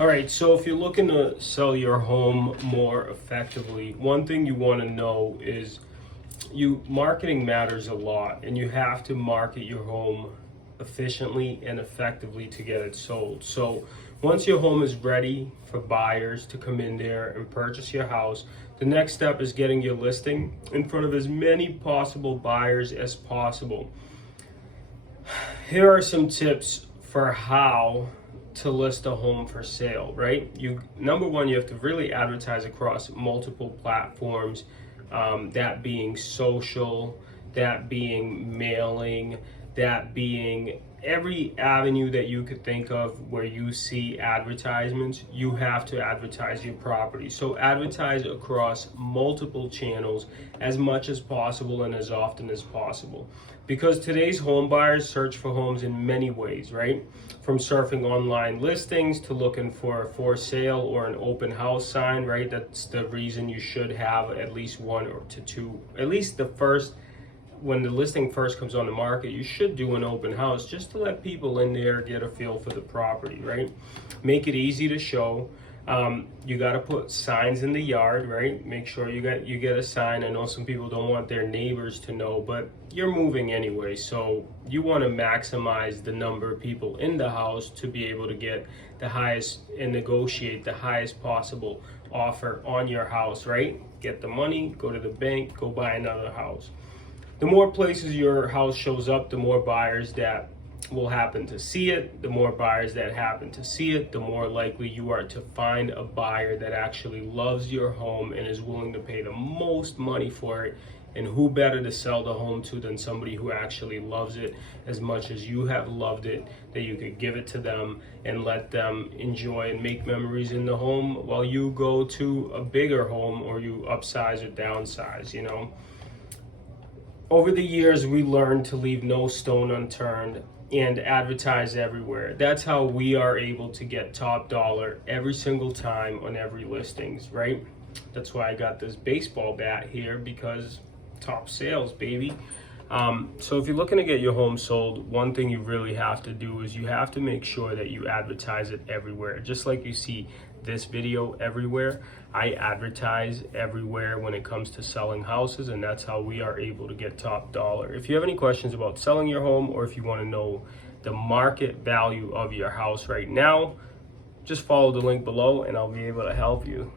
All right, so if you're looking to sell your home more effectively, one thing you want to know is marketing matters a lot, and you have to market your home efficiently and effectively to get it sold. So once your home is ready for buyers to come in there and purchase your house, the next step is getting your listing in front of as many possible buyers as possible. Here are some tips for how to list a home for sale, right? Number one, you have to really advertise across multiple platforms, that being social, that being mailing, that being every avenue that you could think of where you see advertisements. You have to advertise your property. So advertise across multiple channels as much as possible and as often as possible, because today's home buyers search for homes in many ways, right? From surfing online listings to looking for sale or an open house sign, right? That's the reason you should have at least one or two, at least the first, when the listing first comes on the market, you should do an open house just to let people in there get a feel for the property, right? Make it easy to show. You got to put signs in the yard, right? Make sure you get a sign. I know some people don't want their neighbors to know, but you're moving anyway, so you want to maximize the number of people in the house to be able to get the highest and negotiate the highest possible offer on your house, right? Get the money, go to the bank, go buy another house. The more places your house shows up, the more buyers that will happen to see it. The more buyers that happen to see it, the more likely you are to find a buyer that actually loves your home and is willing to pay the most money for it. And who better to sell the home to than somebody who actually loves it as much as you have loved it, that you could give it to them and let them enjoy and make memories in the home while you go to a bigger home or you upsize or downsize, you know. Over the years, we learned to leave no stone unturned and advertise everywhere. That's how we are able to get top dollar every single time on every listings, right? That's why I got this baseball bat here, because top sales, baby. So if you're looking to get your home sold, one thing you really have to do is you have to make sure that you advertise it everywhere. Just like you see this video everywhere, I advertise everywhere when it comes to selling houses, and that's how we are able to get top dollar. If you have any questions about selling your home, or if you want to know the market value of your house right now, just follow the link below and I'll be able to help you.